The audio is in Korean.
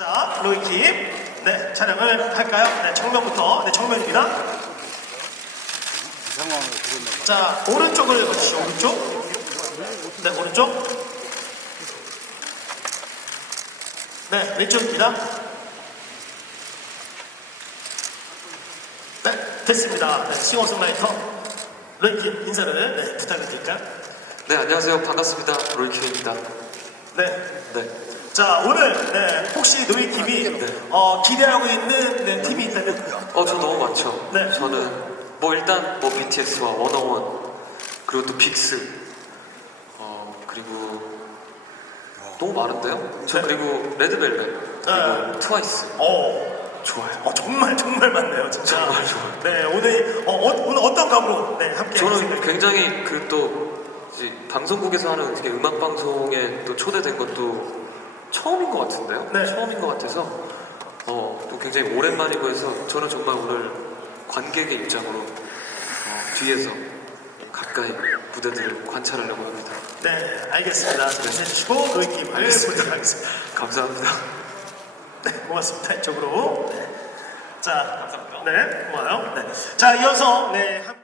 자, 로이킴. 네, 촬영을 할까요? 네, 정면부터. 네, 정면입니다. 자, 오른쪽을 보시죠. 오른쪽. 네, 오른쪽. 네, 왼쪽입니다. 네, 됐습니다. 네, 싱어송라이터 로이킴 인사를 네, 부탁드릴까요? 네, 안녕하세요. 반갑습니다. 롤키입니다. 네. 네. 자, 오늘 네, 혹시 로이킴이 네. 어, 기대하고 있는 네, 팀이 있다면 어, 저 너무 많죠. 네. 저는 뭐 일단 뭐 BTS와 워너원 그리고 또 빅스 어 그리고 너무 많은데요. 저 네. 그리고 레드벨벳 그리고 네. 트와이스 어, 좋아요. 어, 정말 정말 많네요, 진짜. 정말 좋아요. 네, 오늘 어, 어, 오늘 어떤 각오로 네, 함께 저는 굉장히 그 또 방송국에서 하는 이렇게 음악 방송에 또 초대된 것도 처음인 것 같은데요. 네. 처음인 것 같아서 어, 또 굉장히 오랜만이고 해서 저는 정말 오늘 관객의 입장으로 어, 뒤에서 가까이 무대들을 관찰하려고 합니다. 네, 알겠습니다. 자, 해주시고 로이킴을 알겠습니다. 보도록 하겠습니다. 감사합니다. 네, 고맙습니다. 이쪽으로. 네. 자, 감사합니다. 네, 고마워요. 네. 자, 이어서 네, 함께